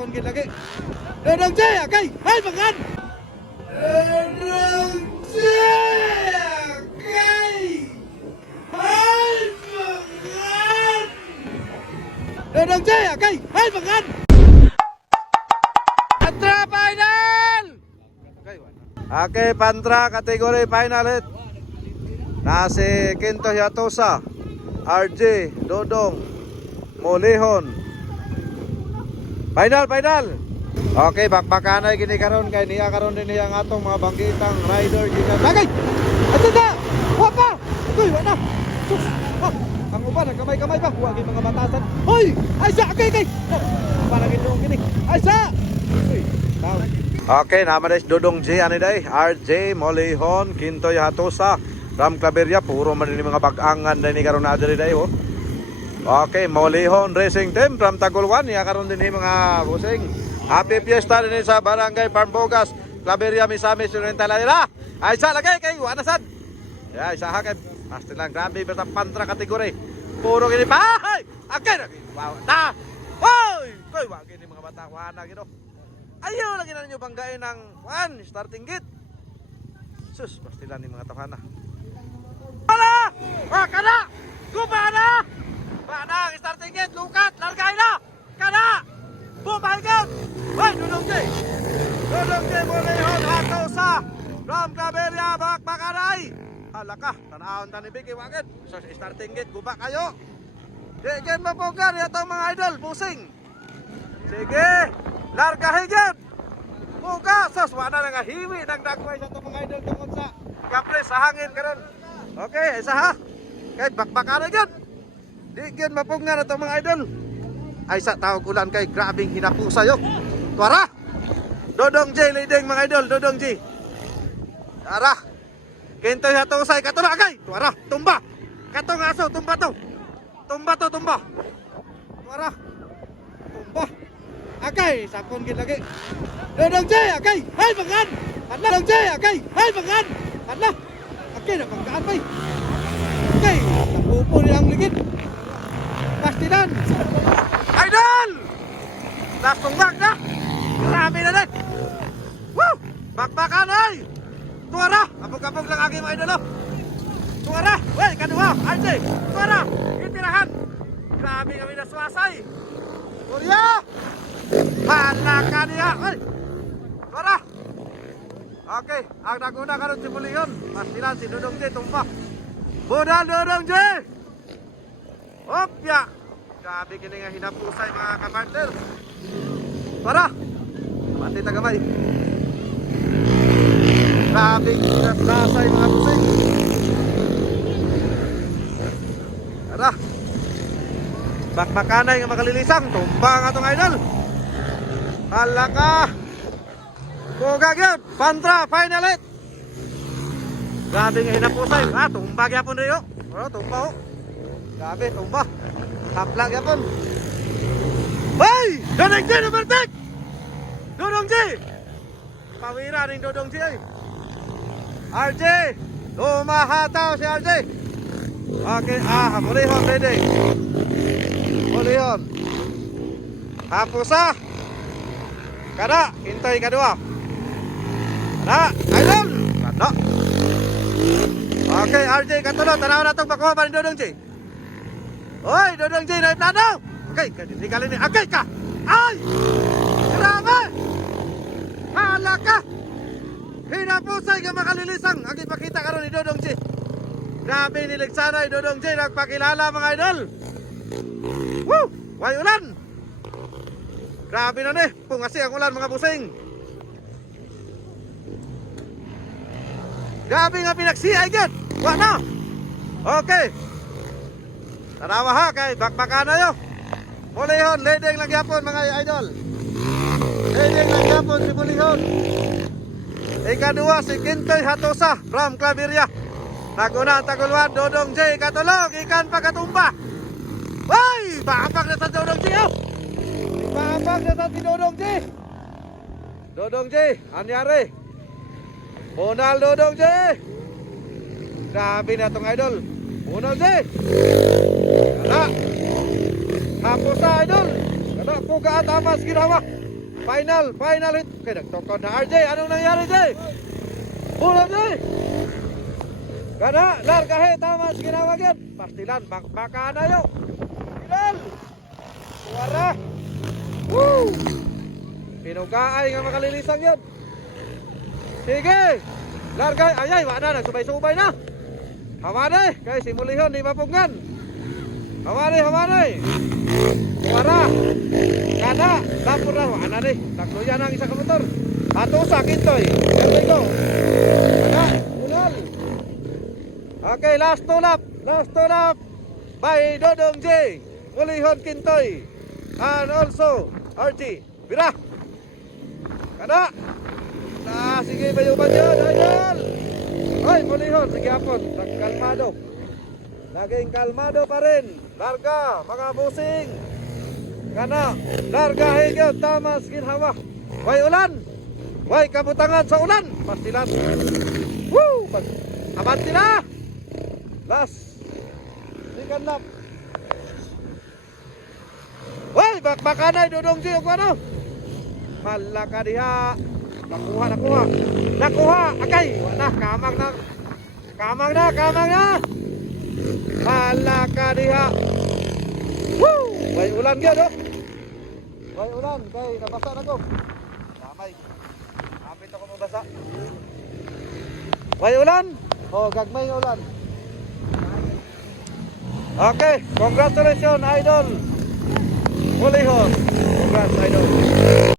sakon gid lagi. Dodong J, okay. Hay makan. Dodong J, okay. Hay makan. Dodong J, okay. Hay makan. Pantra final. Okay, Pantra kategori final hit. Nasi Quinto Yatosa, RJ, Dodong, Molihon. Final. Okay, bakbakanay gini karon kay niya karon din niya ang atong mga bangkitang rider gina. Lagay. Ato ta. Wa pa. Uy, wa na. Sus. Ang uban nagkamay-kamay pa. Wa gyud mga batasan. Hoy, ay sa kay. Para gid yung gini. Ay sa. Uy, tao. Okay, naman is Dodong J ani day, RJ, Molihon, Quinto Yatosa, Ram Claveria, puro man ni mga bag-angan din ni karon na diri day oh. Okay, Molihon Racing Team from Tagulwan, ya karon din ni mga busing. Happy Fiesta din sa Barangay Parmbogas, Claveria Misamis Orientalera. Ay sa lagay kay wa na sad. Ya, isa ha kay hasta lang grabe basta Pantra kategori. Puro gini pa. Ay, okay na. Wow, ta. Hoy, koy wa gini mga bata wa na gino. Ayaw lagi na ninyo banggain ng starting gate. Sus, pastilan ni mga tawhana. Wala! Kana! Guba na! Bana, starting gate, lukat, largay na! Kana! Bumahigan! Hoy, Dodong J! Dodong J, Molihon, Hatosa! Ram Claveria, bakbakanay! Hala ka, tanahon ta ni Biki, wakit. Sus, starting gate, guba kayo! Diyan mapugan, itong mga idol, busing! Sige! Larga higit. Buka sos wala na nga himi nang dagway sa itong mga idol tungkol sa kapre sa hangin karon. Okay, isa ha. Kay bakbakan gyud. Di gyud mapungan itong mga idol. Ay sa tawag ulan kay grabing hinapusa yo. Tuara. Dodong J leading mga idol, Dodong J. Tuara. Quinto Yatosa katula kay. Tuara, tumba. Katong aso tumba to. Tumba. Tuara. Tumba. Okay, sakon gid lagi. Dodong J, okay. Hay makan. Hala, Dodong J, okay. Hay makan. Hala. Okay na pagkaan bay. Okay, napupo ni ang ligid. Pastidan. Idol! Last tunggak na. Grabe na din. Woo! Bakbakan ay. Tuara, apog-apog lang agi mga idol. Tuara, wey, kadua, RJ. Tuara, itirahan. Grabe kami na suwasay. Surya! Panakan niya! Ay! Tara! Okay, ang naguna karon si Molihon. Pastilan si Dodong J tumpak. Budal Dodong J! Opya! Grabe kini nga hinapusay mga kapartner. Tara! Pati tagamay. Grabe hinapusay mga pusing. Tara! Bakbakanay nga makalilisang. Tumba ang atong idol. Hala ka! Bugag yun! Pantra! Final hit! Grabe nga hinapusay. Tumbag yapon rin yun. Tumba ho. Grabe, tumba. Kaplag yapon. Hey! Dodong J number 10! Dodong J! Pawira rin Dodong J ay. RJ! Lumahataw si RJ! Okay, Molihon ready. Molihon. Hapusa! Kada, hintay kadua. Kada, idol. Kada. Okay, RJ katulo, tanaw na itong pakuha pa ni Dodong J. Hoy, Dodong J, na iplano. Okay, hindi ka linig. Okay ka. Ay! Grabe! Hala ka! Hinapusay ka makalilisang. Ang ipakita ka ron ni Dodong J. Grabe niligsanay, Dodong J. Nagpakilala mga idol. Woo! Way ulan! Grabe na ni, pungasi ang ulan mga busing. Grabe nga pinagsiyay gid. Wa na. Okay. Tanawa ha kay bakbakan na yo. Molihon, leading lang yapon mga idol. Leading lang yapon si Molihon. Ikadua si Quinto Yatosa from Claveria. Naguna ang Tagulwan, Dodong J katulog, ikan pagkatumba. Hoy! Paapag na sa Dodong J oh! Paapag na sa si Dodong J! Dodong J, anyari? Bunal Dodong J! Grabe na itong idol. Bunal J! Kada! Hapos na idol! Kada, puga at amas ginawa! Final hit. Okay, nagtokod na RJ. Anong nangyari, Jay? Bulan, Jay. Kana, largahe, tama, ginawa yan. Pastilan, baka na yun. Final. Suara. Woo! Pinugaay nga makalilisan yan. Sige. Largay, ayay, wala na, nagsubay-subay na. Hamanay, kay simulihon, di mapunggan. Hamanay. Suara. Kana, tapos na, wala na. Takluyan ang isang motor. Ato sa kintoy. There we go. Kana, unal. Okay, last two lap. By Dodong J. Mulihon Kintoy. And also, RG. Bira. Kana. Sige, bayuban yun, idol. Hoy, mulihon, sige hapon. Kalmado. Laging kalmado pa rin. Larga, mga busing. Kana, larga higit, tamas, ginhawa. Way ulan. Way kabutangan sa ulan. Pastilan. Woo! Abante na. Last. Second lap. Way, bakbakanay, Dodong G, o ano? Malaka diha. Nakuha. Agay. Wala, kamang na. Malaka diha. Woo! Way ulan gyud, oh. Way ulan, kay nabasa na ko. Damay. Kapit ako mabasa. Way ulan. Oh, gagmay nga ulan. Okay, congratulations, idol. Mulihon. Congrats, idol.